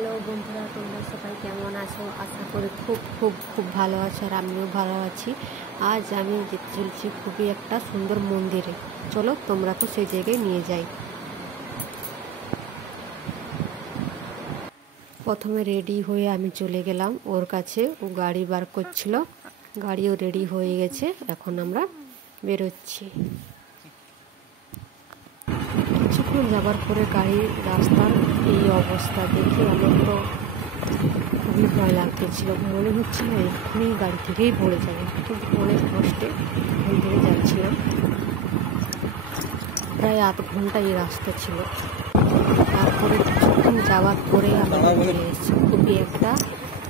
Hello বন্ধুরা, তোমরা সবাই কেমন আছো? আশা করি খুব খুব খুব ভালো আছো, আর আমিও ভালো আছি। আজ আমি যেতে চলছি খুবই একটা সুন্দর মন্দিরে। চলো তোমরা তো সেই জায়গায় নিয়ে যাই। প্রথমে রেডি হয়ে আমি চলে গেলাম ওর কাছে। ও গাড়ি বার করছিল, গাড়িও রেডি হয়ে গেছে। এখন আমরা বেরোচ্ছি। কিছুক্ষণ যাবার পরে গাড়ির রাস্তার এই অবস্থা দেখে আমার তো খুবই ভয় লাগতেছিল। মনে হচ্ছিল এক্ষুনি গাড়ি থেকেই পড়ে যাবে, কিন্তু অনেক কষ্টে ওখান থেকে যাচ্ছিলাম। প্রায় আধ ঘন্টা এই রাস্তা ছিল। তারপরে কিছুক্ষণ যাওয়ার পরে আমরা চলে এসেছি। খুবই একটা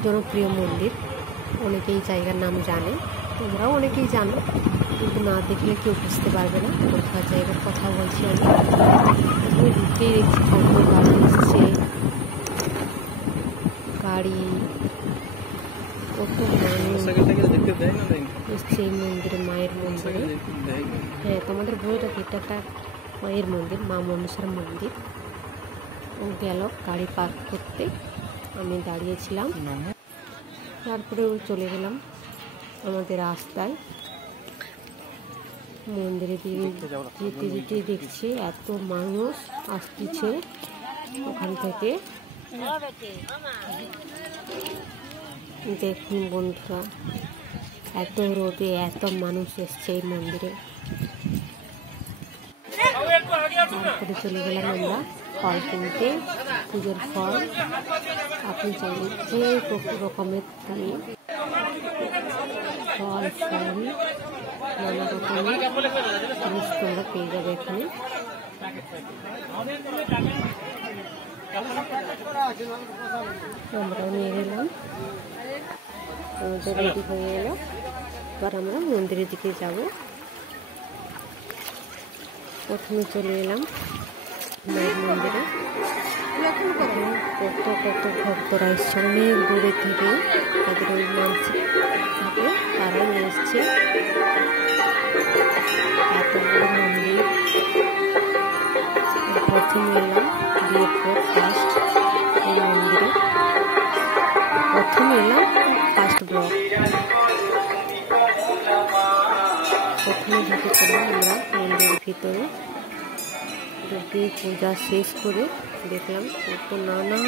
জনপ্রিয় মন্দির, অনেকেই জায়গার নাম জানে, তোমরাও অনেকেই জানো, কিন্তু না দেখলে কেউ বুঝতে পারবে না কোথাকার জায়গার কথা বলছি আমি। তুমি ঢুকতেই দেখছি কত গাড়ি এসছে, গাড়ি, কত মানুষ এসছে এই মন্দিরে, মায়ের মন্দিরে। হ্যাঁ, তোমাদের বলে রাখি এটা একটা মায়ের মন্দির, মা মনসার মন্দির। ও গেল গাড়ি পার্ক করতে, আমি দাঁড়িয়েছিলাম। তারপরে ও চলে গেলাম আমাদের রাস্তায়। মন্দিরে যেতে যেতে দেখছি এত মানুষ আসতেছে ওখান থেকে। দেখুন বন্ধুরা, এত রোদে এত মানুষ এসছে এই মন্দিরে। তারপরে চলে গেলাম আমরা ফল কিনতে, পুজোর ফল। আপনি চাইলে যে রকমের তুমি ফল ফুল নানা রকমের জিনিস তোমরা পেয়ে যাবে এখানে। আমরাও নিয়ে গেলাম, আমাদের রেডি হয়ে গেল। এবার আমরা মন্দিরের দিকে যাব। প্রথমে চলে এলাম মায়ের মন্দিরে। কত কত ভক্তরা এসছে অনেক দূরে থেকে, তাদের ওই মানসিক থাকে তারা নিয়ে এসছে। এত বড় মন্দির। প্রথমে এলাম বিয়ের পর ফার্স্ট এই মন্দিরে, প্রথমে এলাম ফার্স্ট ব্লক। প্রথমে ঢুকে চললাম আমরা মন্দিরের ভিতরে। ঢুকে পূজা শেষ করে দেখলাম কত নানা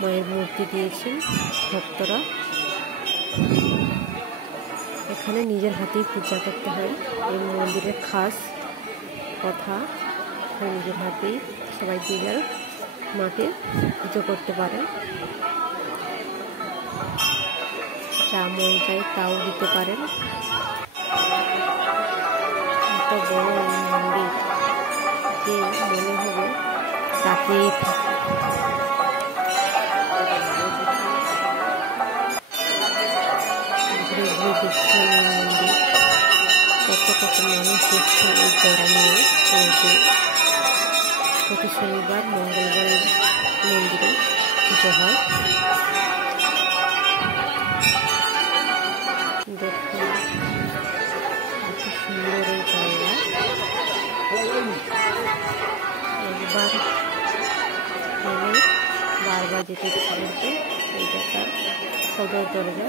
মায়ের মূর্তি দিয়েছেন ভক্তরা। এখানে নিজের হাতেই পূজা করতে হয়, এই মন্দিরের খাস কথা। নিজের হাতেই সবাই যে যার মাকে পুজো করতে পারে, যা মন চাই তাও দিতে পারেন। এত বড় এই মন্দির যে মনে হবে তাকেই থাকে। ঘুরে ঘুরে দেখছি এই মন্দির, কত কত মানুষ এসছে এই গরমে। প্রতি শনিবার মঙ্গলবার মন্দিরে পুজো হয়। দেখুন এত সুন্দর এই জায়গা। একবার গেলে বারবার যেতে ইচ্ছা করবে। এই জায়গা সদর দরজা।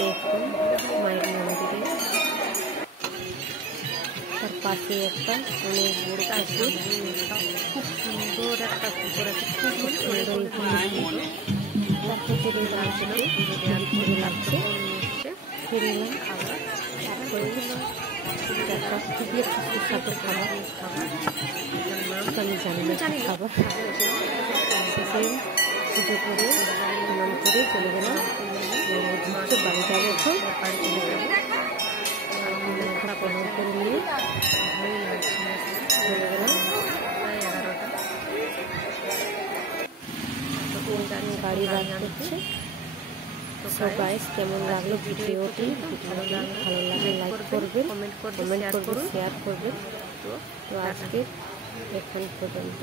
দেখুন মায়ের মন্দিরে, তার পাশে একটা অনেক বড় পুকুর, খুব সুন্দর একটা পুকুর আছে, খুব সুন্দর। তার পুকুরের মাঝখানে ঘুরে লাগছে, ফিরে এলাম খাবার। তারপরে একটা খুবই একটা সুস্বাদু খাবার, নাম তো আমি জানি না খাবার। শেষে পুজো করে স্নান করে চলে গেলাম বাড়ি যাবো। এখন বাড়ি চলে যাবো, খারাপ প্রণাম করে নিয়ে চলে গেলাম। প্রায় 11টা গাড়ি বার করছে। সো গাইস, কেমন লাগলো ভিডিওটি? ভালো লাগলে লাইক করবেন, কমেন্ট করবেন, শেয়ার করবেন। তো আজকে এখন পর্যন্ত।